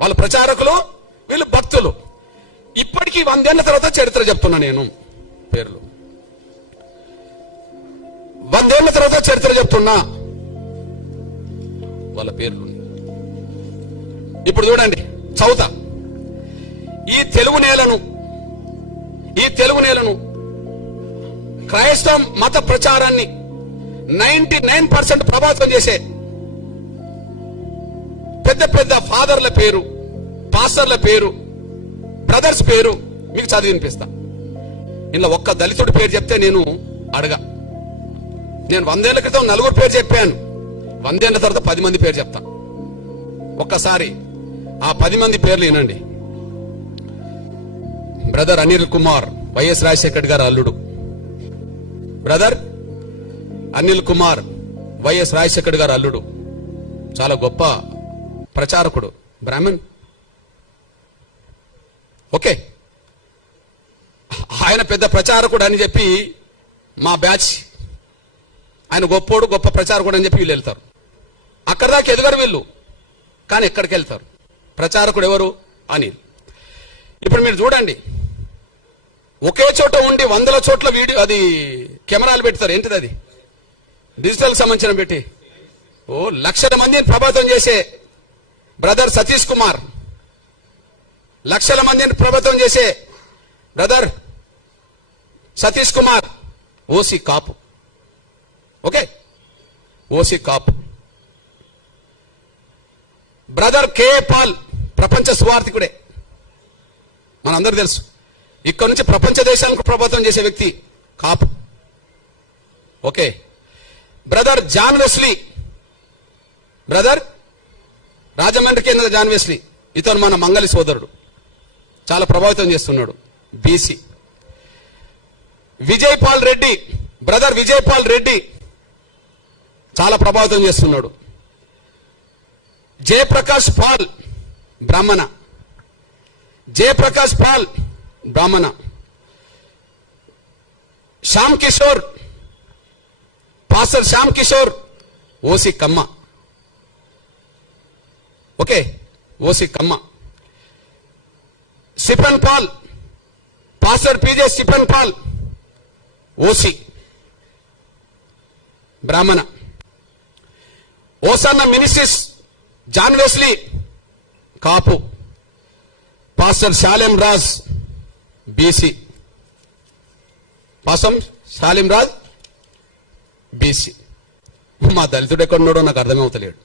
వాళ్ళు ప్రచారకులు, వీళ్ళు భక్తులు. ఇప్పటికీ 100 ఏళ్ల తర్వాత చరిత్ర చెప్తున్నా నేను. పేర్లు 100 ఏళ్ల తర్వాత చరిత్ర చెప్తున్నా, వాళ్ళ పేర్లు. ఇప్పుడు చూడండి, చౌత ఈ తెలుగు నేలను క్రైస్తవ మత ప్రచారాన్ని 99% ప్రభావితం చేసే పెద్ద పెద్ద ఫాదర్ల పేరు, పాస్టర్ల పేరు, బ్రదర్స్ పేరు మీకు చదివి వినిపిస్తా. ఇలా ఒక్క దళితుడి పేరు చెప్తే నేను 100 ఏళ్ల క్రితం 4 పేరు చెప్పాను. 100 ఏళ్ల తర్వాత 10 మంది పేరు చెప్తా. ఒక్కసారి ఆ 10 మంది పేర్లు వినండి. బ్రదర్ అనిల్ కుమార్, వైఎస్ రాజశేఖర్ గారు అల్లుడు. బ్రదర్ అనిల్ కుమార్, వైఎస్ రాజశేఖర్ గారు అల్లుడు. చాలా గొప్ప ప్రచారకుడు, బ్రాహ్మణ్. ఓకే, ఆయన పెద్ద ప్రచారకుడు అని చెప్పి మా బ్యాచ్, ఆయన గొప్పోడు, గొప్ప ప్రచారకుడు అని చెప్పి వీళ్ళు వెళ్తారు. అక్కడ దాకా ఎదుగరు వీళ్ళు, కానీ ఎక్కడికి వెళ్తారు? ప్రచారకుడు ఎవరు? అనిల్. ఇప్పుడు మీరు చూడండి, ఒకే చోట ఉండి 100 చోట్ల వీడియో, అది కెమెరాలు పెడతారు. ఏంటిది అది? డిజిటల్ సంబంధించిన పెట్టి లక్షల మందిని ప్రభావితం చేసే బ్రదర్ సతీష్ కుమార్, లక్షల మందిని ప్రభావితం చేసే బ్రదర్ సతీష్ కుమార్, ఓసీ కాపు. ఓకే, ఓసీ కాపు. బ్రదర్ కే పాల్, ప్రపంచ సువార్థికుడే, మనందరూ తెలుసు. ఇక్కడ నుంచి ప్రపంచ దేశానికి ప్రభావితం చేసే వ్యక్తి, Kapu. Okay, brother John Wesley, brother రాజమండ్రికి చెందిన జాన్ వెస్లీ, ఇతను మన మంగళి సోదరుడు, చాలా ప్రభావితం చేస్తున్నాడు, BC. Vijay Paul Reddy, brother Vijay Paul Reddy, చాలా ప్రభావితం చేస్తున్నాడు. జయప్రకాష్ పాల్, బ్రాహ్మణ. జయప్రకాష్ పాల్, బ్రాహ్మణ. Shyam Kishore, pastor Shyam Kishore, OC Kamma. Okay, OC Kamma. Sipan Paul, pastor PJ Sipan Paul, OC, బ్రాహ్మణ. Hosanna ministries John Wesley, Kapu. Pastor Salem Raj, BC. Pastor Shalem Raj, BC. మా దళితుడు ఎక్కడున్నాడో నాకు అర్థమవుతలేడు.